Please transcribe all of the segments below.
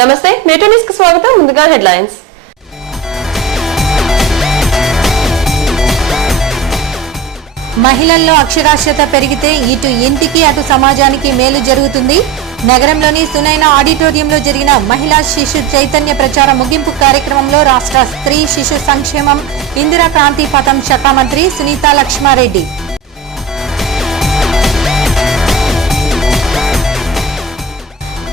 నమస్తే metro news కు స్వాగతం. ముందుగా హెడ్లైన్స్. మహిళల్లో అక్షరాస్యత పెరిగితే ఇటు ఇంటికి అటు సమాజానికి మేలు జరుగుతుంది. నగరంలోని సునైనా ఆడిటోరియంలో జరిగిన మహిళా శిశు చైతన్య ప్రచార ముగింపు కార్యక్రమంలో రాష్ట్ర స్త్రీ శిశు సంక్షేమం ఇందిరా క్రాంతి పథం శాఖ మంత్రి సునీతా లక్ష్మారెడ్డి.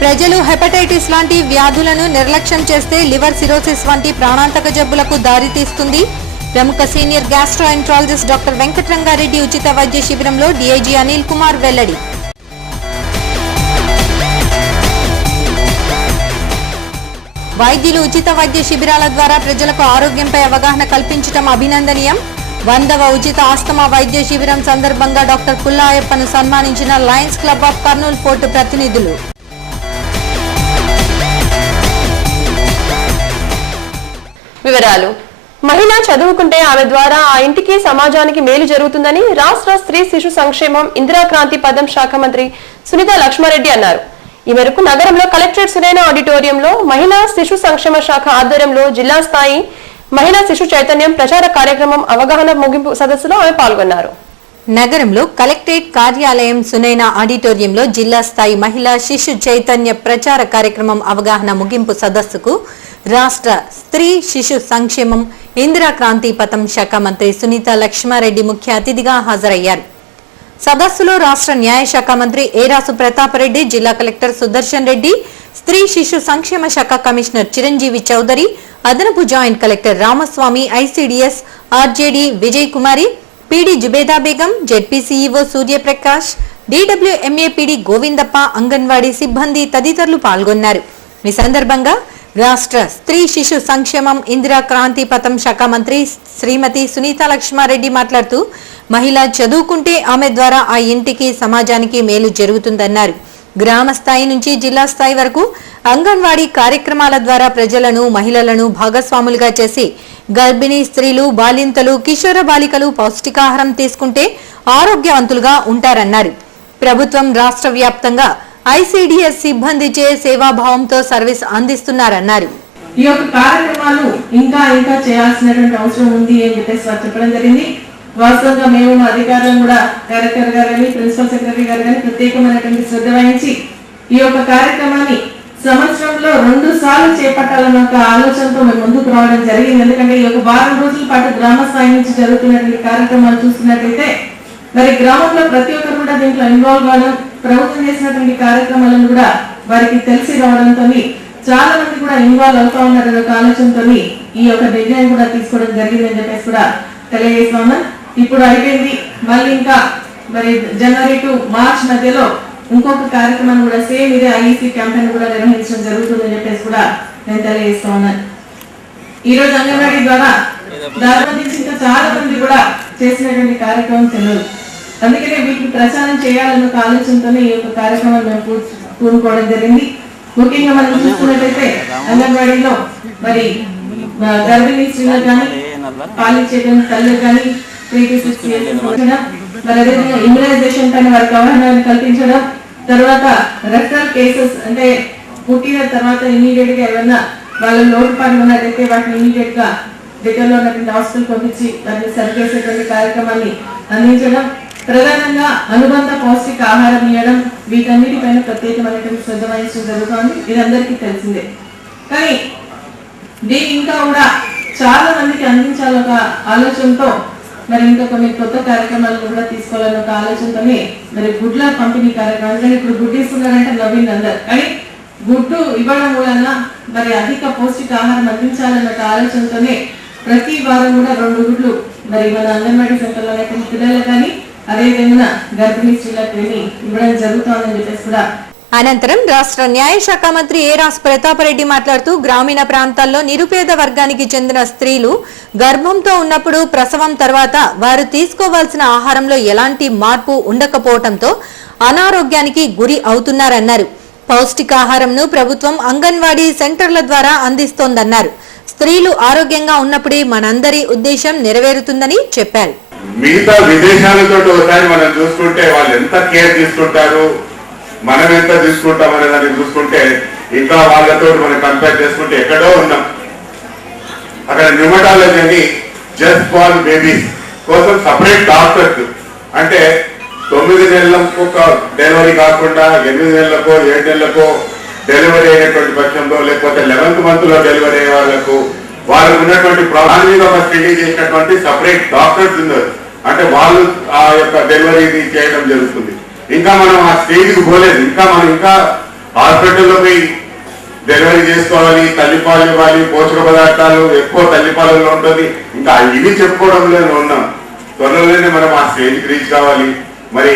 ప్రజలు హెపటైటిస్ లాంటి వ్యాధులను నిర్లక్ష్యం చేస్తే లివర్ సిరోసిస్ వంటి ప్రాణాంతక జబ్బులకు దారితీస్తుంది. ప్రముఖ సీనియర్ గ్యాస్ట్రోఎంట్రాలజిస్ట్ డాక్టర్ వెంకటరంగారెడ్డి ఉచిత వైద్య శిబిరంలో డీఐజీ అనిల్ కుమార్ వెల్లడి. వైద్యులు ఉచిత వైద్య శిబిరాల ద్వారా ప్రజలకు ఆరోగ్యంపై అవగాహన కల్పించడం అభినందనీయం. 100వ ఉచిత ఆస్తమా వైద్య శిబిరం సందర్భంగా డాక్టర్ పుల్లాయప్పను సన్మానించిన lions club of Kurnool fort ప్రతినిధులు. వివరాలు. మహిళ చదువుకుంటే ఆమె ద్వారా ఆ ఇంటికి సమాజానికి మేలు జరుగుతుందని రాష్ట్ర స్త్రీ శిశు సంక్షేమం ఇందిరా క్రాంతి పథం శాఖ మంత్రి సునీతా లక్ష్మారెడ్డి అన్నారు. ఈ మేరకు నగరంలో కలెక్టరేట్ సునైనా ఆడిటోరియంలో మహిళా శిశు సంక్షేమ శాఖ ఆధ్వర్యంలో జిల్లా స్థాయి మహిళా శిశు చైతన్యం ప్రచార కార్యక్రమం అవగాహన ముగింపు సదస్సులో ఆమె పాల్గొన్నారు. నగరంలో కలెక్టరేట్ కార్యాలయం సునైనా ఆడిటోరియంలో జిల్లా స్థాయి మహిళా శిశు చైతన్య ప్రచార కార్యక్రమం అవగాహన ముగింపు సదస్సుకు రాష్ట్ర స్త్రీ శిశు సంక్షేమం ఇందిరా క్రాంతి పథం శాఖ మంత్రి సునీతా లక్ష్మారెడ్డి ముఖ్య అతిథిగా హాజరయ్యారు. సదస్సులో రాష్ట్ర న్యాయశాఖ మంత్రి ఏరాసు ప్రతాపరెడ్డి, జిల్లా కలెక్టర్ సుదర్శన్ రెడ్డి, స్త్రీ శిశు సంక్షేమ శాఖ కమిషనర్ చిరంజీవి చౌదరి, అదనపు joint collector Ramaswamy, ICDS RJD Vijay Kumari, PD Zubeda Begum, ZP CEO Suryaprakash, DWMA PD Govindappa, anganwadi సిబ్బంది తదితరులు పాల్గొన్నారు. ఈ సందర్భంగా రాష్ట్ర స్త్రీ శిశు సంక్షేమం ఇందిరా క్రాంతి పథం శాఖ మంత్రి శ్రీమతి సునీతా లక్ష్మారెడ్డి మాట్లాడుతూ మహిళ చదువుకుంటే ఆమె ద్వారా ఆ ఇంటికి సమాజానికి మేలు జరుగుతుందన్నారు. గ్రామ స్థాయి నుంచి జిల్లా స్థాయి వరకు అంగన్వాడీ కార్యక్రమాల ద్వారా ప్రజలను మహిళలను భాగస్వాములుగా చేసి గర్భిణీ స్త్రీలు, బాలింతలు, కిషోర బాలికలు పౌష్టికాహారం తీసుకుంటే ఆరోగ్యవంతులుగా ఉంటారన్నారు. ప్రభుత్వం రాష్ట్ర వ్యాప్తంగా ఐసిడిఎస్ సిబ్బందిచే సేవాభావంతో సర్వీస్ అందిస్తున్నారన్నారు. ఈ యొక్క కార్యక్రమాలు ఇంకా చేయాల్సినటువంటి అవసరం ఉంది అని చెప్పేసి చెప్పడం జరిగింది. వాస్తవంగా మేము అధికారులను కూడా డైరెక్టర్ గారు కానీ ప్రిన్సిపల్ సెక్రటరీ గారు కానీ ప్రత్యేకమైనటువంటి శ్రద్ధ వహించి ఈ యొక్క కార్యక్రమాన్ని సంవత్సరంలో 2 సార్లు చేపట్టాలన్న ఒక ఆలోచనతో మేము ముందుకు రావడం జరిగింది. ఎందుకంటే ఈ యొక్క వారం రోజుల పాటు గ్రామ స్థాయి నుంచి జరుగుతున్నటువంటి కార్యక్రమాలు చూస్తున్నట్లయితే మరి గ్రామంలో ప్రతి ఒక్కరు కూడా దీంట్లో ఇన్వాల్వ్ కావడం, ప్రభుత్వం చేసినటువంటి కార్యక్రమాలను కూడా వారికి తెలిసి రావడంతో చాలా మంది కూడా ఇన్వాల్వ్ అవుతా ఉన్నారనే ఒక ఆలోచనతో ఈ యొక్క నిర్ణయం కూడా తీసుకోవడం జరిగిందని చెప్పేసి కూడా తెలియజేస్తున్నాం. ఇప్పుడు అయిపోయింది, మళ్ళీ ఇంకా మరి జనవరి టు మార్చ్ మధ్యలో ఇంకొక కార్యక్రమాన్ని కూడా సేమ్ ఇదే ఐఈసీ క్యాంపెయిన్ కూడా నిర్వహించడం జరుగుతుందని చెప్పేసి కూడా నేను తెలియజేస్తా ఉన్నాను. ఈ రోజు అంగన్వాడీ ద్వారా దాదాపు ఇంకా చాలా మంది కూడా చేసినటువంటి కార్యక్రమం తెలియదు. అందుకనే వీటిని ప్రచారం చేయాలన్న ఒక ఆలోచనతోనే ఈ యొక్క కార్యక్రమాన్ని మేము పూనుకోవడం జరిగింది. ముఖ్యంగా మనం చూసుకున్నట్లయితే అంగన్వాడీలో మరి గర్భిణీ స్త్రీలకు కానీ పాలిచ్చే తల్లులకు కానీ 3 to 6 years మరి అదేవిధంగా ఇమ్యునైజేషన్ పైన వారికి అవగాహన కల్పించడం, తర్వాత రెఫరల్ కేసెస్ అంటే పుట్టిన తర్వాత ఇమీడియట్ గా ఏమైనా వాళ్ళ లోటుపాట్లు ఉన్నట్టయితే వాటిని ఇమీడియట్ గా దగ్గరలో ఉన్నటువంటి హాస్పిటల్ పంపించి వాటిని సరి చేసేటువంటి కార్యక్రమాన్ని అందించడం, ప్రధానంగా అనుబంధ పౌష్టిక ఆహారం ఇవ్వడం, వీటన్నిటిపైన ప్రత్యేకమైనటువంటి శ్రద్ధ వహించడం జరుగుతుంది. ఇది అందరికీ తెలిసిందే. కానీ దీన్ని ఇంకా కూడా చాలా మందికి అందించాలని ఒక ఆలోచనతో మరి ఇంకా కొన్ని కొత్త కార్యక్రమాలను కూడా తీసుకోవాలని ఒక ఆలోచనతోనే మరి గుడ్ల పంపిణీ కార్యక్రమం. ఇప్పుడు గుడ్డు ఇస్తున్నారంటే నవ్వింది అందరు, కానీ గుడ్డు ఇవ్వడం వలన మరి అధిక పౌష్టిక ఆహారం అందించాలన్న ఒక ఆలోచనతోనే ప్రతి వారం కూడా 2 గుడ్లు మరి మన అంగన్వాడీ సెంటర్లో పిల్లలు కానీ అదేవిధంగా గర్భిణీ స్త్రీలకు ఇవ్వడం జరుగుతుందని చెప్పేసి కూడా. అనంతరం రాష్ట్ర న్యాయశాఖ మంత్రి ఏరాస్ ప్రతాపరెడ్డి మాట్లాడుతూ గ్రామీణ ప్రాంతాల్లో నిరుపేద వర్గానికి చెందిన స్త్రీలు గర్భంతో ఉన్నప్పుడు ప్రసవం తర్వాత వారు తీసుకోవాల్సిన ఆహారంలో ఎలాంటి మార్పు ఉండకపోవడంతో అనారోగ్యానికి గురి అవుతున్నారన్నారు. పౌష్టికాహారంను ప్రభుత్వం అంగన్వాడీ సెంటర్ల ద్వారా అందిస్తోందన్నారు. స్త్రీలు ఆరోగ్యంగా ఉన్నప్పుడే మనందరి ఉద్దేశం నెరవేరుతుందని చెప్పారు. మిగతా విదేశాలతో ఒకసారి మనం చూసుకుంటే వాళ్ళు ఎంత కేర్ తీసుకుంటారు, మనం ఎంత తీసుకుంటాం అనే దాన్ని చూసుకుంటే ఇంకా వాళ్ళతో మనం కంపేర్ చేసుకుంటే ఎక్కడో ఉన్నాం. అక్కడ న్యూమటాలజీ అని జస్ట్ బార్న్ బేబీస్ కోసం సపరేట్ డాక్టర్స్, అంటే 9 నెలలకు డెలివరీ కాకుండా 8 నెలలకో 7 నెలలకో డెలివరీ అయినటువంటి పక్షంలో, లేకపోతే 11th month లో డెలివరీ అయ్యే వాళ్ళకు ఉన్నటువంటి ప్రాబ్లం మీద ఒక స్టడీ చేసినటువంటి సపరేట్ డాక్టర్స్ ఉన్నారు. అంటే వాళ్ళు ఆ యొక్క డెలివరీ చేయడం జరుగుతుంది. ఇంకా మనం ఆ స్టేజ్కి పోలేదు. ఇంకా హాస్పిటల్లో పోయి డెలివరీ చేసుకోవాలి, తల్లిపాలు ఇవ్వాలి, పోషక పదార్థాలు ఎక్కువ తల్లిపాలలో ఉంటుంది. ఇంకా ఇవి చెప్పుకోవడంలో ఉన్నాం. త్వరలోనే మనం ఆ స్టేజ్కి రీచ్ కావాలి. మరి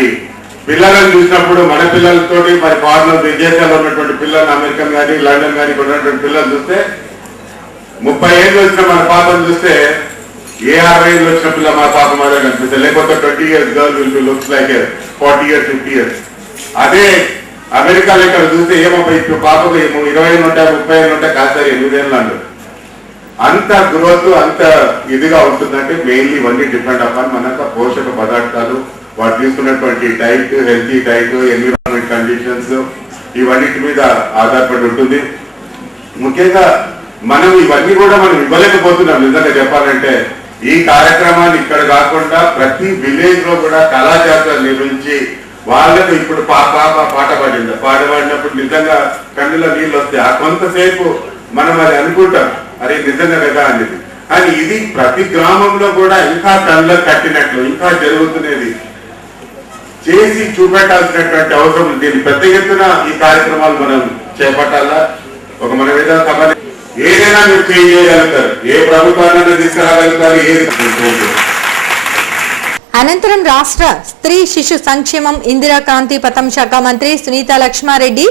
పిల్లలను చూసినప్పుడు మన పిల్లలతోటి మరి ఫారెన్ విదేశాల్లో ఉన్నటువంటి పిల్లలు, అమెరికన్ కానీ లండన్ కానీ ఉన్నటువంటి పిల్లలు చూస్తే 30 ఏళ్ళు వచ్చిన మన పాపను చూస్తే ఏ 60 ఏళ్ళు వచ్చిన పిల్ల మన పాప మాదిరి కనిపిస్తుంది. లేకపోతే 20 years girl will be looks like 40 years 50 years. అదే అమెరికాలో ఇక్కడ చూస్తే ఏమో ఇప్పుడు పాపకు 20 ఏళ్ళు ఉంటాయి, 30 ఏళ్ళు ఉంటాయి, కాస్త 8 ఏళ్ళు అంటారు. అంత గ్రోత్ అంత ఇదిగా ఉంటుందంటే మెయిన్లీ ఇవన్నీ డిపెండ్ అపాన్ మన పోషక పదార్థాలు, వాటి తీసుకున్నటువంటి diet, healthy diet, environment conditions, ఇవన్నిటి మీద ఆధారపడి ఉంటుంది. ముఖ్యంగా మనం ఇవన్నీ కూడా మనం ఇవ్వలేకపోతున్నాం. నిజంగా చెప్పాలంటే ఈ కార్యక్రమాన్ని ఇక్కడ కాకుండా ప్రతి విలేజ్ లో కూడా కళాశాస్త్రాలు నిర్మించి వాళ్ళకు ఇప్పుడు పాట పాడినప్పుడు నిజంగా కన్నులో నీళ్ళు వస్తాయి. ఆ కొంతసేపు మనం అది అనుకుంటాం, అరే నిజంగా కదా అనేది. కానీ ఇది ప్రతి గ్రామంలో కూడా ఇంకా కళ్ళకు కట్టినట్లు ఇంకా జరుగుతున్నది చేసి చూపెట్టాల్సినటువంటి అవసరం. దీన్ని పెద్ద ఎత్తున ఈ కార్యక్రమాలు మనం చేపట్టాలా. ఒక మన విధంగా సభ ఏదైనా మీరు చేంజ్ చేయగలుగుతారు, ఏ ప్రభుత్వాన్ని తీసుకురాగలుగుతారు, ఏది. అనంతరం రాష్ట్ర స్త్రీ శిశు సంక్షేమం ఇందిరా క్రాంతి పథం శాఖ మంత్రి సునీత లక్ష్మారెడ్డి,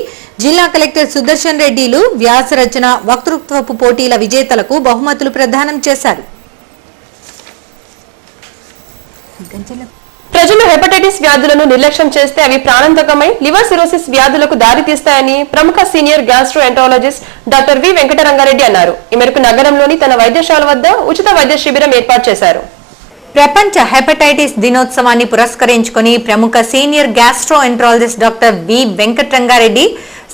జిల్లా కలెక్టర్ సుదర్శన్ రెడ్డిలు వ్యాస రచన, వక్తృత్వపు పోటీల విజేతలకు బహుమతులు ప్రదానం చేశారు. ప్రజలు హెపటైటిస్ వ్యాధులను నిర్లక్ష్యం చేస్తే అవి ప్రాణాంతకమై లివర్ సిరోసిస్ వ్యాధులకు దారితీస్తాయని ప్రముఖ senior gastroenterologist doctor V Venkata Ranga Reddy అన్నారు. ఈ మేరకు నగరంలోని తన వైద్యశాల వద్ద ఉచిత వైద్య శిబిరం ఏర్పాటు చేశారు. ప్రపంచ హెపటైటిస్ దినోత్సవాన్ని పురస్కరించుకుని ప్రముఖ senior gastroenterologist doctor V Venkatarangareddy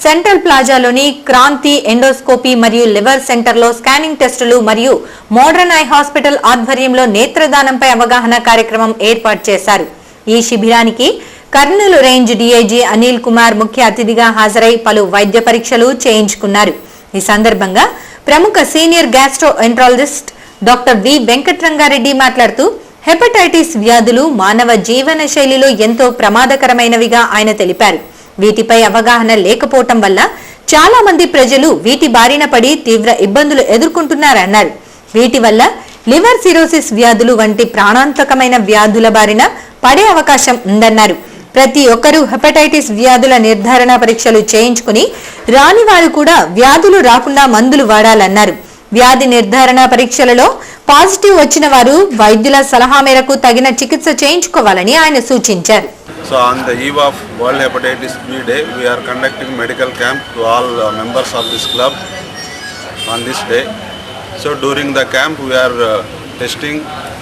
central ప్లాజాలోని క్రాంతి ఎండోస్కోపీ మరియు లివర్ సెంటర్లో స్కానింగ్ టెస్టులు మరియు మోడర్న్ ఐ హాస్పిటల్ ఆధ్వర్యంలో నేత్రదానంపై అవగాహన కార్యక్రమం ఏర్పాటు చేశారు. ఈ శిబిరానికి కర్నూలు రేంజ్ డీఐజీ అనిల్ కుమార్ ముఖ్య అతిథిగా హాజరై పలు వైద్య పరీక్షలు చేయించుకున్నారు. ఈ సందర్భంగా ప్రముఖ senior gastroenterologist doctor V Venkata Ranga Reddy మాట్లాడుతూ హెపటైటిస్ వ్యాధులు మానవ జీవన శైలిలో ఎంతో ప్రమాదకరమైనవిగా ఆయన తెలిపారు. వీటిపై అవగాహన లేకపోవటం వల్ల చాలా మంది ప్రజలు వీటి బారిన పడి తీవ్ర ఇబ్బందులు ఎదుర్కొంటున్నారన్నారు. వీటి వల్ల లివర్ సిరోసిస్ వ్యాధులు వంటి ప్రాణాంతకమైన వ్యాధుల బారిన పడే అవకాశం ఉందన్నారు. ప్రతి ఒక్కరూ హెపటైటిస్ వ్యాధుల నిర్ధారణ పరీక్షలు చేయించుకుని రాని వారు కూడా వ్యాధులు రాకుండా మందులు వాడాలన్నారు. వ్యాధి నిర్ధారణ పరీక్షలలో పాజిటివ్ వచ్చిన వారు వైద్యుల సలహా మేరకు తగిన చికిత్స చేయించుకోవాలని ఆయన సూచించారు. So on the eve of World Hepatitis B Day, we are conducting medical camp to all members of this club on this day. So during the camp, we are testing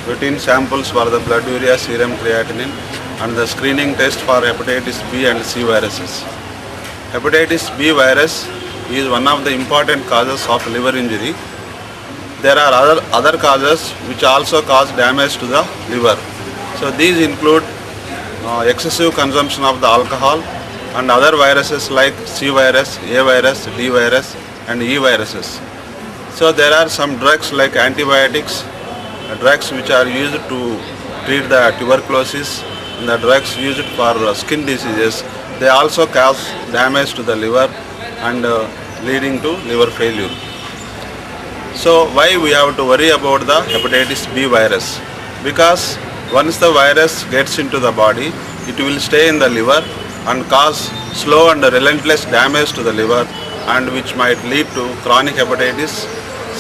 routine samples for the blood urea, serum creatinine, and the screening test for hepatitis B and C viruses. Hepatitis B virus is one of the important causes of liver injury. There are other causes which also cause damage to the liver. So these include excessive consumption of the alcohol and other viruses like C virus, A virus, D virus and E viruses. So there are some drugs like antibiotics, drugs which are used to treat the tuberculosis, and the drugs used for skin diseases. They also cause damage to the liver and leading to liver failure. So why we have to worry about the hepatitis B virus? Because once the virus gets into the body, it will stay in the liver and cause slow and relentless damage to the liver, and which might lead to chronic hepatitis,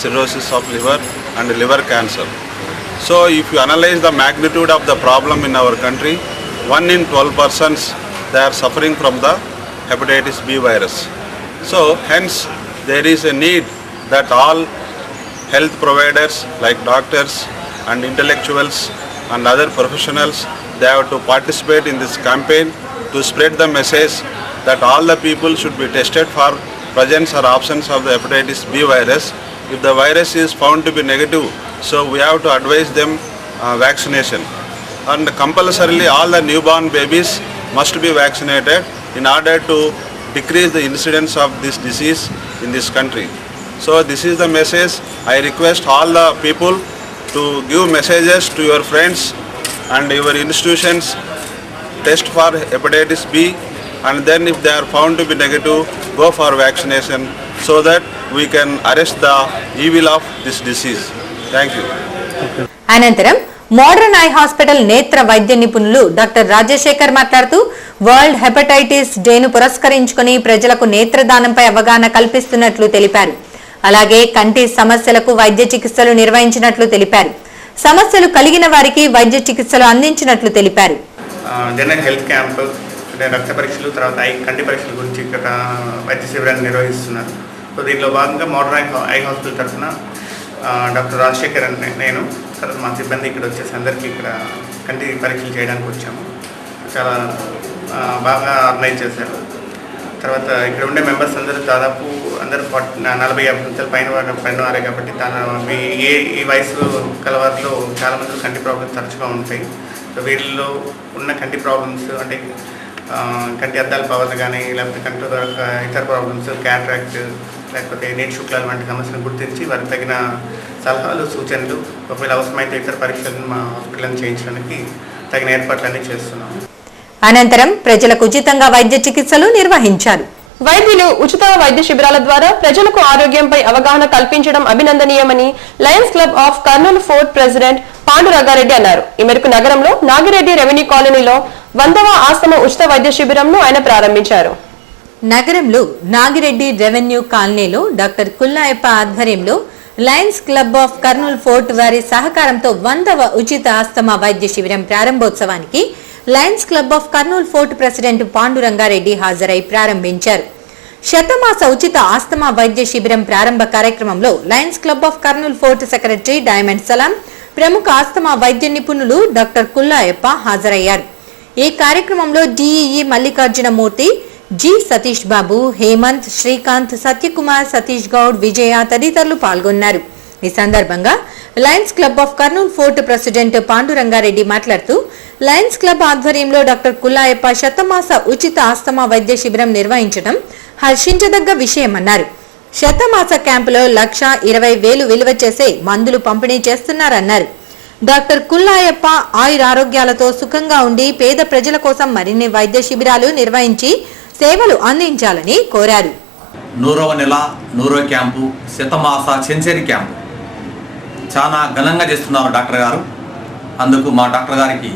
cirrhosis of liver and liver cancer. So if you analyze the magnitude of the problem in our country, 1 in 12 persons they are suffering from the hepatitis B virus. So hence there is a need that all health providers like doctors and intellectuals and other professionals, they have to participate in this campaign to spread the message that all the people should be tested for presence or absence of the hepatitis B virus. If the virus is found to be negative, so we have to advise them vaccination. And compulsorily all the newborn babies must be vaccinated in order to decrease the incidence of this disease in this country. So this is the message. I request all the people to give messages to your friends and your institutions, test for hepatitis B, and then if they are found to be negative, go for vaccination so that we can arrest the evil of this disease. Thank you. అనంతరం modern eye hospital నేత్ర వైద్య నిపుణులు doctor Rajasekhar మాట్లాడుతూ world hepatitis డేను పురస్కరించుకుని ప్రజలకు నేత్రదానంపై అవగాహన కల్పిస్తున్నట్లు తెలిపారు. అలాగే కంటి సమస్యలకు వైద్య చికిత్సలు నిర్వహించినట్లు తెలిపారు. సమస్యలు కలిగిన వారికి వైద్య చికిత్సలు అందించినట్లు తెలిపారు. జనరల్ హెల్త్ క్యాంప్, రక్త పరీక్షలు, తర్వాత కంటి పరీక్షల గురించి ఇక్కడ వైద్య శిబిరాన్ని నిర్వహిస్తున్నారు. సో దీనిలో భాగంగా మోడర్న్ ఐ హాస్పిటల్ తరఫున డాక్టర్ రాజశేఖర్ నేను తర్వాత మా సిబ్బంది ఇక్కడ వచ్చేసి అందరికీ ఇక్కడ కంటి పరీక్షలు చేయడానికి వచ్చాము. చాలా బాగా ఆర్గనైజ్ చేశారు. తర్వాత ఇక్కడ ఉండే మెంబర్స్ అందరూ దాదాపు అందరూ 40-50 నిమిషాల పైన వారే కాబట్టి ఈ వయసు కలవారిలో చాలామంది కంటి ప్రాబ్లమ్స్ తరచుగా ఉంటాయి. సో వీళ్ళలో ఉన్న కంటి ప్రాబ్లమ్స్ అంటే కంటి అద్దాల పవర్ కానీ లేకపోతే కంటి ఇతర ప్రాబ్లమ్స్, క్యాట్రాక్ట్ లేకపోతే నీటి శుక్లాలు వంటి సమస్యలను గుర్తించి వారికి తగిన సలహాలు, సూచనలు, ఒకవేళ అవసరమైతే ఇతర పరీక్షలను మా హాస్పిటల్ని చేయించడానికి తగిన ఏర్పాట్లన్నీ చేస్తున్నాము. అనంతరం ప్రజలకు ఉచితంగా వైద్య చికిత్సలు నిర్వహించారు. వైద్యులు ఉచిత వైద్య శిబిరాల ద్వారా ప్రజలకు ఆరోగ్యంపై అవగాహన కల్పించడం అభినందనీయమని Lions club of Kurnool fort president Panduranga Reddy అన్నారు. ఈ మేరకు నగరంలో నాగిరెడ్డి రెవెన్యూ కాలనీలో 100వ ఆస్తమా ఉచిత వైద్య శిబిరంను ఆయన ప్రారంభించారు. నగరంలో నాగిరెడ్డి రెవెన్యూ కాలనీలో డాక్టర్ కుల్లాయప్ప ఆధ్వర్యంలో lions club of Kurnool fort వారి సహకారంతో 100వ ఉచిత ఆస్తమా వైద్య శిబిరం ప్రారంభోత్సవానికి lions club of Kurnool fort president Pandurangareddy హాజరై ప్రారంభించారు. శతమాస ఉచిత ఆస్తమా వైద్య శిబిరం ప్రారంభ కార్యక్రమంలో lions club of Kurnool fort secretary diamond Salam, ప్రముఖ ఆస్తమా వైద్య నిపుణులు డాక్టర్ కుల్లాయప్ప హాజరయ్యారు. ఈ కార్యక్రమంలో డిఈఈ మల్లికార్జునమూర్తి, జి సతీష్ బాబు, హేమంత్, శ్రీకాంత్, సత్యకుమార్, సతీష్ గౌడ్, విజయ తదితరులు పాల్గొన్నారు. ఈ సందర్భంగా Lions club of Kurnool fort president Panduranga Reddy మాట్లాడుతూ లయన్స్ క్లబ్ ఆధ్వర్యంలో డాక్టర్ కుల్లాయప్ప శతమాస ఉచిత ఆస్తమా వైద్య శిబిరం నిర్వహించడం హర్షించదగ్గ విషయమన్నారు. శతమాస క్యాంపులో 1,20,000 విలువ చేసే మందులు పంపిణీ చేస్తున్నారన్నారు. డాక్టర్ కుల్లాయప్ప ఆయురారోగ్యాలతో సుఖంగా ఉండి పేద ప్రజల కోసం మరిన్ని వైద్య శిబిరాలు నిర్వహించి సేవలు అందించాలని కోరారు. 100వ నెల 100వ క్యాంపు, శతమాస సెంచరీ క్యాంపు చాలా ఘనంగా చేస్తున్నారు డాక్టర్ గారు. అందుకు మా డాక్టర్ గారికి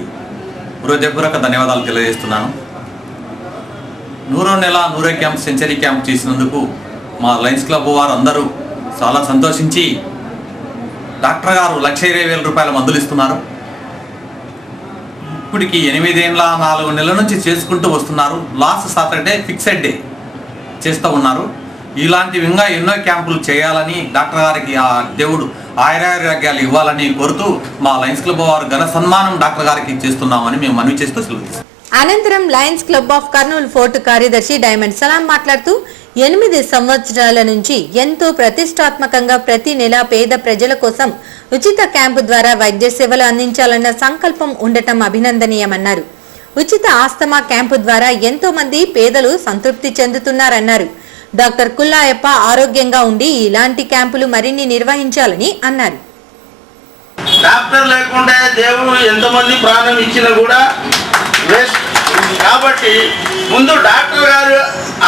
హృదయపూర్వక ధన్యవాదాలు తెలియజేస్తున్నాను. 100వ నెల 100వ క్యాంప్, సెంచరీ క్యాంప్ చేసినందుకు మా లయన్స్ క్లబ్ వారు అందరూ చాలా సంతోషించి డాక్టర్ గారు 1,20,000 రూపాయల మందులు ఇస్తున్నారు. ఇప్పటికి 8 ఏళ్ళ 4 నెలల నుంచి చేసుకుంటూ వస్తున్నారు. లాస్ట్ సాటర్డే ఫిక్సెడ్ డే చేస్తూ ఉన్నారు. ఇలాంటివి ఇంకా ఎన్నో క్యాంపులు చేయాలని డాక్టర్ గారికి ఆ దేవుడు ఆయురారోగ్యాలు ఇవ్వాలని కోరుతూ మా లయన్స్ క్లబ్ వారు ఘన సన్మానం డాక్టర్ గారికి చేస్తున్నామని మేము మనవి చేస్తూ సెలవు. అనంతరం lions club of Kurnool fort కార్యదర్శి డైమండ్ సలాం మాట్లాడుతూ 8 సంవత్సరాల నుంచి ఎంతో ప్రతిష్టాత్మకంగా ప్రతి నెల పేద ప్రజల కోసం ఉచిత క్యాంపు ద్వారా వైద్య సేవలు అందించాలన్న సంకల్పం ఉండటం అభినందనీయమన్నారు. ఉచిత ఆస్తమా క్యాంపు ద్వారా ఎంతో మంది పేదలు సంతృప్తి చెందుతున్నారన్నారు. డాక్టర్ కుల్లాయప్ప ఆరోగ్యంగా ఉండి ఇలాంటి క్యాంపులు మరిన్ని నిర్వహించాలని అన్నారు. డాక్టర్ లేకుండా దేవుడు ఎంతమంది ప్రాణం ఇచ్చినా కూడా వేస్ట్. కాబట్టి ముందు డాక్టర్ గారు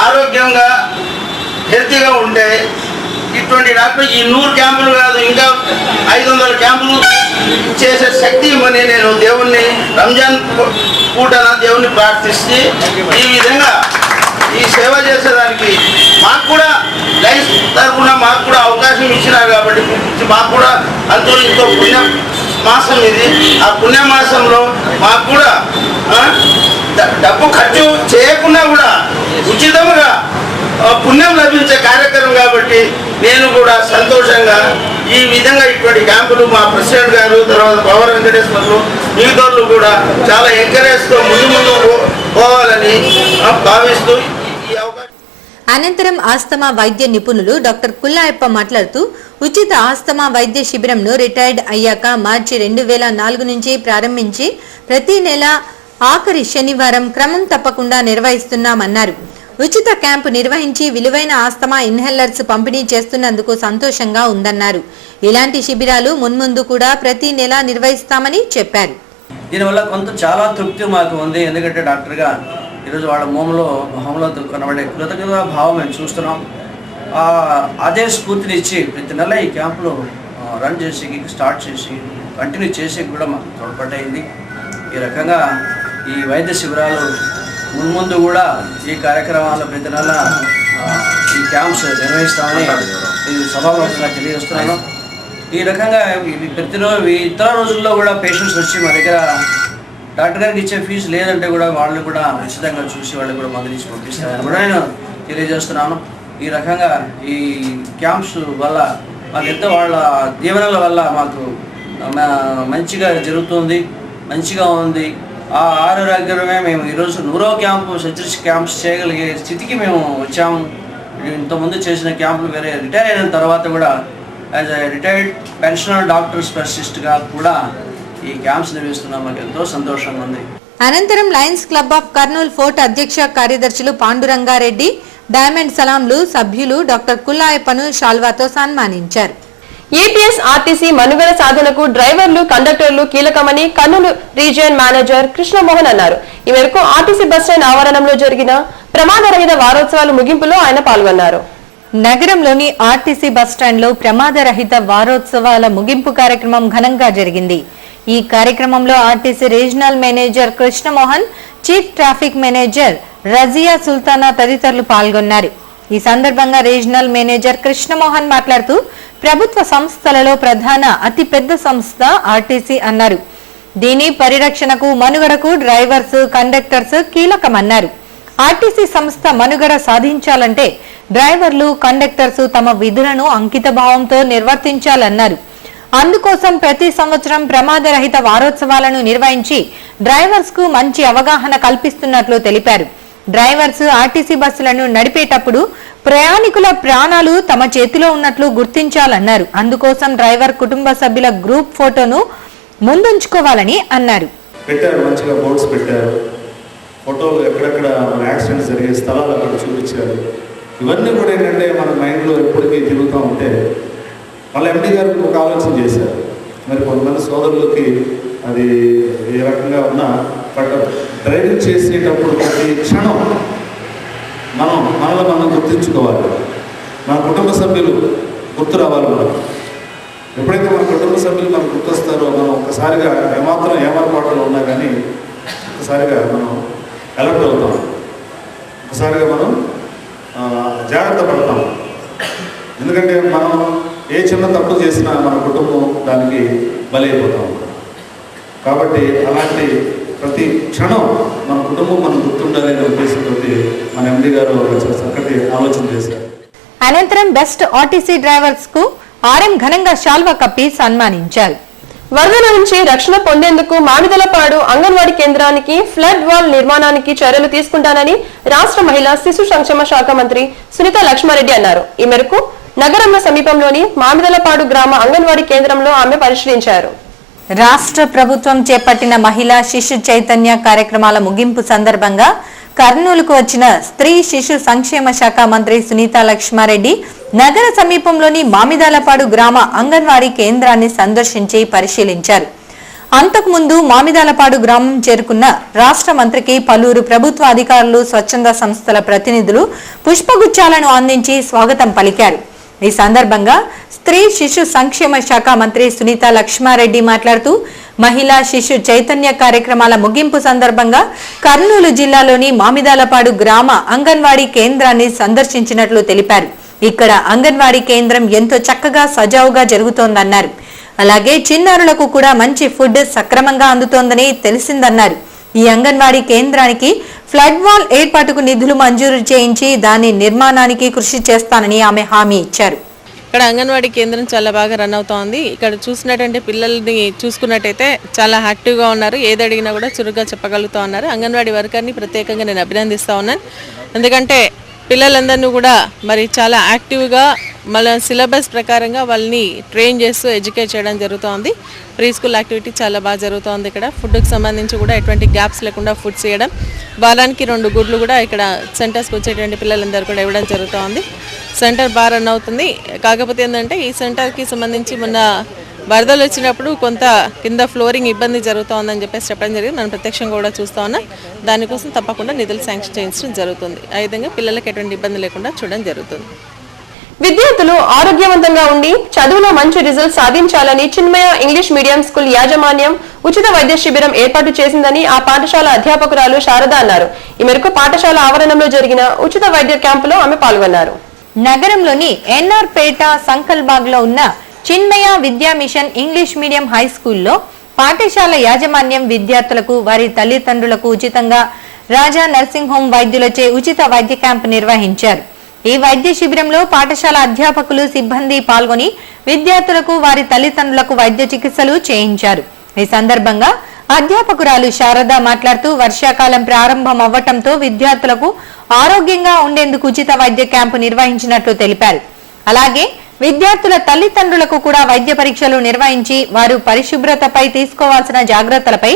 ఆరోగ్యంగా హెల్తీగా ఉంటే ఇటువంటి డాక్టర్ ఈ 100 క్యాంపులు కాదు ఇంకా 500 క్యాంపులు చేసే శక్తి ఇవ్వని నేను దేవుణ్ణి రంజాన్ పూటన దేవుణ్ణి ప్రార్థిస్తే ఈ విధంగా ఈ సేవ చేసేదానికి మాకు కూడా లైఫ్ తరఫున మాకు కూడా అవకాశం ఇచ్చినారు. కాబట్టి మాకు కూడా అంతో ఇంతో పుణ్య మాసం ఇది. ఆ పుణ్యమాసంలో మాకు కూడా డబ్బు ఖర్చు చేయకుండా కూడా ఉచితంగా పుణ్యం లభించే కార్యక్రమం కాబట్టి నేను కూడా సంతోషంగా ఈ విధంగా ఇటువంటి క్యాంపులు మా ప్రెసిడెంట్ గారు, తర్వాత పవర్ వెంకటేశ్వర్లు, మిగతాళ్ళు కూడా చాలా ఎంకరేజ్తో ముందు పోవాలని భావిస్తూ అనంతరం ఆస్తమా వైద్య నిపుణులు డాక్టర్ కుల్లాయప్ప మాట్లాడుతూ ఉచిత ఆస్తమా వైద్య శిబిరంను రిటైర్డ్ అయ్యాక మార్చి 2004 నుంచి ప్రారంభించి ప్రతి నెల ఆఖరి శనివారం క్రమం తప్పకుండా నిర్వహిస్తున్నామన్నారు. ఉచిత క్యాంపు నిర్వహించి విలువైన ఆస్తమా ఇన్హేలర్స్ పంపిణీ చేస్తున్నందుకు సంతోషంగా ఉందన్నారు. ఇలాంటి శిబిరాలు మున్ముందు కూడా ప్రతి నెల నిర్వహిస్తామని చెప్పారు. దీనివల్ల కొంత చాలా తృప్తి మాకు ఉంది. ఎందుకంటే డాక్టర్గా ఈరోజు వాళ్ళ మొహంలో కనబడే కృతజ్ఞత భావం మేము చూస్తున్నాం. అదే స్ఫూర్తినిచ్చి ప్రతి నెల ఈ క్యాంపులో రన్ చేసి స్టార్ట్ చేసి కంటిన్యూ చేసి కూడా మాకు తోడ్పడ్డయింది. ఈ రకంగా ఈ వైద్య శిబిరాలు మున్ముందు కూడా ఈ కార్యక్రమాలు ప్రతి నెల ఈ క్యాంప్స్ నిర్వహిస్తామని ఇది సభాముఖంగా తెలియజేస్తున్నాను. ఈ రకంగా ప్రతిరోజు ఇతర రోజుల్లో కూడా పేషెంట్స్ వచ్చి మా దగ్గర డాక్టర్ గారికి ఇచ్చే ఫీజు లేదంటే కూడా వాళ్ళు కూడా ఉచితంగా చూసి వాళ్ళు కూడా మందులు ఇచ్చి పంపిస్తారని కూడా నేను తెలియజేస్తున్నాను. ఈ రకంగా ఈ క్యాంప్స్ వల్ల మాకు ఎంతో వాళ్ళ దీవెనల వల్ల మాకు మంచిగా జరుగుతుంది, మంచిగా ఉంది. ఆ ఆరోగ్యమే మేము ఈరోజు 100వ క్యాంపు సర్జరీ క్యాంప్స్ చేయగలిగే స్థితికి మేము వచ్చాము. ఇంతకుముందు చేసిన క్యాంపులు వేరే రిటైర్ అయిన తర్వాత కూడా as a retired pensioner doctor స్పెషలిస్ట్గా కూడా ఈ క్యాంప్స్ నిర్వహిస్తున్నాం. మాకు ఎంతో సంతోషంగా ఉంది. అనంతరం lions club of Kurnool fort అధ్యక్ష కార్యదర్శులు పాండురంగారెడ్డి, డైమండ్ సలాంలు సభ్యులు డాక్టర్ కుల్లాయప్పను శాల్వాతో సన్మానించారు. ఏపీఎస్ ఆర్టీసీ మనుగడ సాధనకు డ్రైవర్లు, కండక్టర్లు కీలకమని కర్నూలు రీజియన్ మేనేజర్ కృష్ణమోహన్ అన్నారు. ఈ మేరకు ఆర్టీసీ బస్టాండ్ ఆవరణంలో జరిగిన ప్రమాదరహిత వారోత్సవాల ముగింపులో ఆయన పాల్గొన్నారు. నగరంలోని ఆర్టీసీ బస్టాండ్లో ప్రమాదరహిత వారోత్సవాల ముగింపు కార్యక్రమం ఘనంగా జరిగింది. ఈ కార్యక్రమంలో RTC regional manager Krishnamohan, chief traffic manager Razia Sultana తదితరులు పాల్గొన్నారు. ఈ సందర్భంగా రీజనల్ మేనేజర్ కృష్ణమోహన్ మాట్లాడుతూ ప్రభుత్వ సంస్థలలో ప్రధాన అతి పెద్ద సంస్థ ఆర్టీసీ అన్నారు. దీని పరిరక్షణకు మనుగడకు డ్రైవర్స్, కండక్టర్స్ కీలకమన్నారు. ఆర్టీసీ సంస్థ మనుగడ సాధించాలంటే డ్రైవర్లు, కండక్టర్స్ తమ విధులను అంకిత భావంతో నిర్వర్తించాలన్నారు. అందుకోసం ప్రతి సంవత్సరం ప్రమాదరహిత వారోత్సవాలను నిర్వహించి డ్రైవర్స్ కు మంచి అవగాహన కల్పిస్తున్నట్లు తెలిపారు. డ్రైవర్స్ ఆర్టీసీ బస్సులను నడిపేటప్పుడు ప్రయాణికుల ప్రాణాలు తమ చేతిలో ఉన్నట్లు గుర్తించాలన్నారు. అందుకోసం డ్రైవర్ కుటుంబ సభ్యుల గ్రూప్ ఫోటోను ముందుంచుకోవాలని అన్నారు. పెట్టారు, మంచిగా బోర్డ్స్ పెట్టారు, ఫోటోలు ఎక్కడెక్కడ యాక్సిడెంట్స్ జరిగే స్థలాలు అక్కడ చూపించారు. ఇవన్నీ కూడా ఏంటంటే మన మైండ్లో ఎప్పటికీ తిరుగుతూ ఉంటే వాళ్ళ ఎండి గారు ఒక ఆలోచన చేశారు. మరి కొంతమంది సోదరులకి అది ఏ రకంగా ఉన్నా బట్ డ్రైవింగ్ చేసేటప్పుడు ప్రతి క్షణం మనలో మనం గుర్తించుకోవాలి. మన కుటుంబ సభ్యులు గుర్తు రావాలి. మనం ఎప్పుడైతే మన కుటుంబ సభ్యులు మనకు గుర్తొస్తారో మనం ఒక్కసారిగా ఏమాత్రం ఏమరపాట్లు ఉన్నా కానీ ఒక్కసారిగా మనం అలర్ట్ అవుతాం, ఒకసారిగా మనం జాగ్రత్త పడతాం. ఎందుకంటే మనం ఏ చిన్న తప్పు చేసినా మన కుటుంబం దానికి బలైపోతాం. కాబట్టి అలాంటి ప్రతి క్షణం మన కుటుంబం మనం గుర్తుండాలి అనే ఉద్దేశంతో మన ఎండి గారు చక్కటి ఆలోచన చేశారు. అనంతరం బెస్ట్ ఆర్టీసీ డ్రైవర్స్ కు ఆర్ఎం ఘనంగా శాల్వా కప్పి సన్మానించారు. వరదల నుంచి రక్షణ పొందేందుకు మామిదలపాడు అంగన్వాడీ కేంద్రానికి ఫ్లడ్ వాల్ నిర్మాణానికి చర్యలు తీసుకుంటానని రాష్ట్ర మహిళా శిశు సంక్షేమ శాఖ మంత్రి సునీత లక్ష్మారెడ్డి అన్నారు. ఈ మేరకు నగరంలో సమీపంలోని మామిదలపాడు గ్రామ అంగన్వాడీ కేంద్రంలో ఆమె పరిశీలించారు. రాష్ట్ర ప్రభుత్వం చేపట్టిన మహిళా శిశు చైతన్య కార్యక్రమాల ముగింపు సందర్భంగా కర్నూలుకు వచ్చిన స్త్రీ శిశు సంక్షేమ శాఖ మంత్రి సునీత లక్ష్మారెడ్డి నగర సమీపంలోని మామిదాలపాడు గ్రామ అంగన్వాడీ కేంద్రాన్ని సందర్శించి పరిశీలించారు. అంతకుముందు మామిదాలపాడు గ్రామం చేరుకున్న రాష్ట్ర మంత్రికి పలువురు ప్రభుత్వ అధికారులు, స్వచ్ఛంద సంస్థల ప్రతినిధులు పుష్పగుచ్చాలను అందించి స్వాగతం పలికారు. ఈ సందర్భంగా స్త్రీ శిశు సంక్షేమ శాఖ మంత్రి సునీత లక్ష్మారెడ్డి మాట్లాడుతూ మహిళా శిశు చైతన్య కార్యక్రమాల ముగింపు సందర్భంగా కర్నూలు జిల్లాలోని మామిదాలపాడు గ్రామ అంగన్వాడీ కేంద్రాన్ని సందర్శించినట్లు తెలిపారు. ఇక్కడ అంగన్వాడీ కేంద్రం ఎంతో చక్కగా సజావుగా జరుగుతోందన్నారు. అలాగే చిన్నారులకు కూడా మంచి ఫుడ్ సక్రమంగా అందుతోందని తెలిసిందన్నారు. ఈ అంగన్వాడీ కేంద్రానికి ఫ్లడ్ వాల్ ఏర్పాటుకు నిధులు మంజూరు చేయించి దాని నిర్మాణానికి కృషి చేస్తానని ఆమె హామీ ఇచ్చారు. ఇక్కడ అంగన్వాడీ కేంద్రం చాలా బాగా రన్ అవుతోంది. ఇక్కడ చూసినట్టంటే పిల్లల్ని చూసుకున్నట్టయితే చాలా యాక్టివ్గా ఉన్నారు. ఏది అడిగినా కూడా చురుగ్గా చెప్పగలుగుతూ ఉన్నారు. అంగన్వాడీ వర్కర్ని ప్రత్యేకంగా నేను అభినందిస్తూ ఉన్నాను. ఎందుకంటే పిల్లలందరినీ కూడా మరి చాలా యాక్టివ్గా మన సిలబస్ ప్రకారంగా వాళ్ళని ట్రైన్ చేస్తూ ఎడ్యుకేట్ చేయడం జరుగుతోంది. ప్రీ స్కూల్ యాక్టివిటీ చాలా బాగా జరుగుతోంది. ఇక్కడ ఫుడ్కి సంబంధించి కూడా ఎటువంటి గ్యాప్స్ లేకుండా ఫుడ్స్ ఇవ్వడం, వారానికి 2 గుడ్లు కూడా ఇక్కడ సెంటర్స్కి వచ్చేటువంటి పిల్లలందరూ కూడా ఇవ్వడం జరుగుతోంది. సెంటర్ బాగా రన్ అవుతుంది. కాకపోతే ఏంటంటే ఈ సెంటర్కి సంబంధించి మొన్న వరదలు వచ్చినప్పుడు కొంత కింద ఫ్లోరింగ్ ఇబ్బంది జరుగుతోందని చెప్పేసి చెప్పడం జరిగింది. మనం ప్రత్యక్షంగా కూడా చూస్తూ ఉన్నాం. దానికోసం తప్పకుండా నిధులు శాంక్షన్ చేయించడం జరుగుతుంది. ఆ విధంగా పిల్లలకు ఎటువంటి ఇబ్బంది లేకుండా చూడడం జరుగుతుంది. విద్యార్థులు ఆరోగ్యవంతంగా ఉండి చదువులో మంచి రిజల్ట్ సాధించాలని చిన్మయ ఇంగ్లీష్ మీడియం స్కూల్ యాజమాన్యం ఉచిత వైద్య శిబిరం ఏర్పాటు చేసిందని ఆ పాఠశాల అధ్యాపకురాలు శారద అన్నారు. ఈ మేరకు పాఠశాల ఆవరణంలో జరిగిన ఉచిత వైద్య క్యాంపులో ఆమె పాల్గొన్నారు. నగరంలోని ఎన్ఆర్ పేట సంకల్బాగ్ లో ఉన్న చిన్మయ విద్యా మిషన్ ఇంగ్లీష్ మీడియం హై స్కూల్లో పాఠశాల యాజమాన్యం విద్యార్థులకు వారి తల్లిదండ్రులకు ఉచితంగా రాజా నర్సింగ్ హోం వైద్యులచే ఉచిత వైద్య క్యాంపు నిర్వహించారు. ఈ వైద్య శిబిరంలో పాఠశాల అధ్యాపకులు సిబ్బంది పాల్గొని విద్యార్థులకు వారి తల్లిదండ్రులకు వైద్య చికిత్సలు చేయించారు. ఈ సందర్భంగా అధ్యాపకురాలు శారద మాట్లాడుతూ వర్షాకాలం ప్రారంభం అవ్వటంతో విద్యార్థులకు ఆరోగ్యంగా ఉండేందుకు ఉచిత వైద్య క్యాంపు నిర్వహించినట్లు తెలిపారు. అలాగే విద్యార్థుల తల్లిదండ్రులకు కూడా వైద్య పరీక్షలు నిర్వహించి వారు పరిశుభ్రతపై తీసుకోవాల్సిన జాగ్రత్తలపై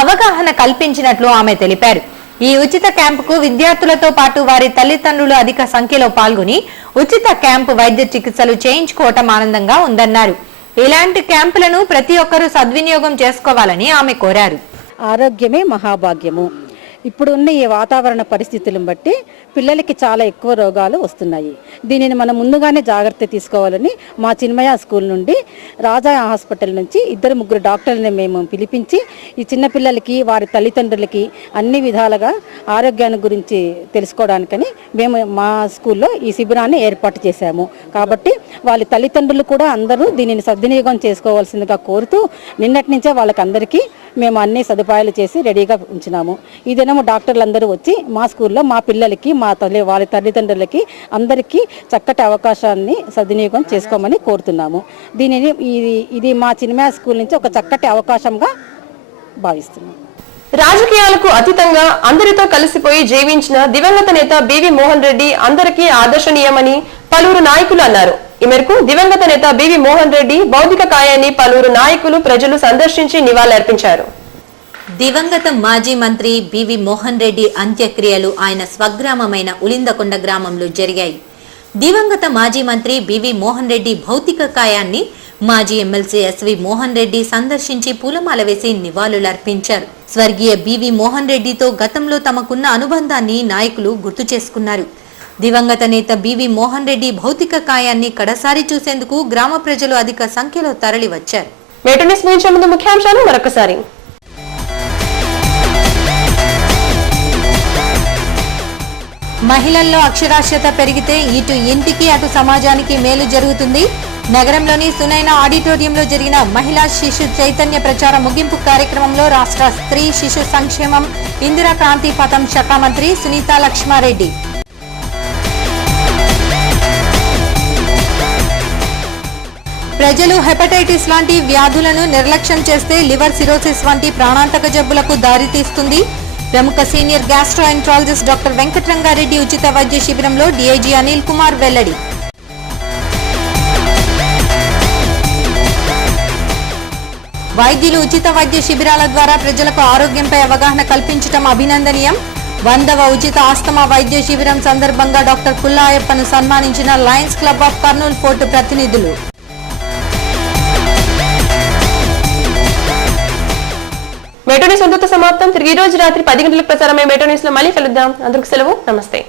అవగాహన కల్పించినట్లు ఆమె తెలిపారు. ఈ ఉచిత క్యాంపుకు విద్యార్థులతో పాటు వారి తల్లిదండ్రులు అధిక సంఖ్యలో పాల్గొని ఉచిత క్యాంపు వైద్య చికిత్సలు చేయించుకోవటం ఆనందంగా ఉందన్నారు. ఇలాంటి క్యాంపులను ప్రతి ఒక్కరూ సద్వినియోగం చేసుకోవాలని ఆమె కోరారు. ఆరోగ్యమే మహాభాగ్యము. ఇప్పుడున్న ఈ వాతావరణ పరిస్థితులను బట్టి పిల్లలకి చాలా ఎక్కువ రోగాలు వస్తున్నాయి. దీనిని మనం ముందుగానే జాగ్రత్త తీసుకోవాలని మా చిన్మయ స్కూల్ నుండి రాజా హాస్పిటల్ నుంచి 2-3 డాక్టర్లని మేము పిలిపించి ఈ చిన్నపిల్లలకి వారి తల్లిదండ్రులకి అన్ని విధాలుగా ఆరోగ్యాన్ని గురించి తెలుసుకోవడానికని మేము మా స్కూల్లో ఈ శిబిరాన్ని ఏర్పాటు చేశాము. కాబట్టి వాళ్ళ తల్లిదండ్రులు కూడా అందరూ దీనిని సద్వినియోగం చేసుకోవాల్సిందిగా కోరుతూ నిన్నటి నుంచే వాళ్ళకందరికీ మేము అన్ని సదుపాయాలు చేసి రెడీగా ఉంచినాము. ఈ దినము డాక్టర్లు అందరూ వచ్చి మా స్కూల్లో మా పిల్లలకి వాళ్ళ తల్లిదండ్రులకి అందరికీ చక్కటి అవకాశాన్ని సద్వినియోగం చేసుకోమని కోరుతున్నాము. దీనిని ఇది మా చిన్మయ స్కూల్ నుంచి ఒక చక్కటి అవకాశంగా భావిస్తున్నాం. రాజకీయాలకు అతీతంగా అందరితో కలిసిపోయి జీవించిన దివంగత నేత బివి మోహన్ రెడ్డి అందరికీ ఆదర్శనీయమని పలువురు నాయకులు అన్నారు. ఈ మేరకు దివంగత నేత బివి మోహన్ రెడ్డి భౌతిక కాయాన్ని పలువురు నాయకులు ప్రజలు సందర్శించి నివాళులర్పించారు. దివంగత మాజీ మంత్రి బివి మోహన్ రెడ్డి అంత్యక్రియలు ఆయన స్వగ్రామమైన ఉలిందకొండ గ్రామంలో జరిగాయి. దివంగత మాజీ మంత్రి బివి మోహన్ రెడ్డి భౌతిక కాయాన్ని మాజీ ఎమ్మెల్సీ ఎస్వి మోహన్ రెడ్డి సందర్శించి పూలమాల వేసి నివాళులర్పించారు. స్వర్గీయ బివి మోహన్ రెడ్డితో గతంలో తమకున్న అనుబంధాన్ని నాయకులు గుర్తు చేసుకున్నారు. దివంగత నేత బివి మోహన్ రెడ్డి భౌతిక కాయాన్ని కడసారి చూసేందుకు గ్రామ ప్రజలు అధిక సంఖ్యలో తరలి వచ్చారు. ముఖ్యాంశాలు మరొకసారి. మహిళల్లో అక్షరాస్యత పెరిగితే ఇటు ఇంటికి అటు సమాజానికి మేలు జరుగుతుంది. నగరంలోని సునైనా ఆడిటోరియంలో జరిగిన మహిళా శిశు చైతన్య ప్రచార ముగింపు కార్యక్రమంలో రాష్ట్ర స్త్రీ శిశు సంక్షేమం ఇందిరా క్రాంతి పథం శాఖ మంత్రి సునీతా లక్ష్మారెడ్డి. ప్రజలు హెపటైటిస్ లాంటి వ్యాధులను నిర్లక్ష్యం చేస్తే లివర్ సిరోసిస్ వంటి ప్రాణాంతక జబ్బులకు దారితీస్తుంది. ప్రముఖ సీనియర్ గ్యాస్ట్రోఎంట్రాలజిస్ట్ డాక్టర్ వెంకటరంగారెడ్డి ఉచిత వైద్య శిబిరంలో డీఐజీ అనిల్ కుమార్ వెల్లడి. వైద్యులు ఉచిత వైద్య శిబిరాల ద్వారా ప్రజలకు ఆరోగ్యంపై అవగాహన కల్పించడం అభినందనీయం. 100వ ఉచిత ఆస్తమా వైద్య శిబిరం సందర్భంగా డాక్టర్ పుల్లాయప్పను సన్మానించిన lions club of Kurnool fort ప్రతినిధులు. మెట్రో న్యూస్ సమాప్తం. తిరిగి ఈ రోజు రాత్రి 10 గంటలకు ప్రసారమై మెట్రో న్యూస్ లో మళ్ళీ కలుద్దాం. అందరికి సెలవు. నమస్తే.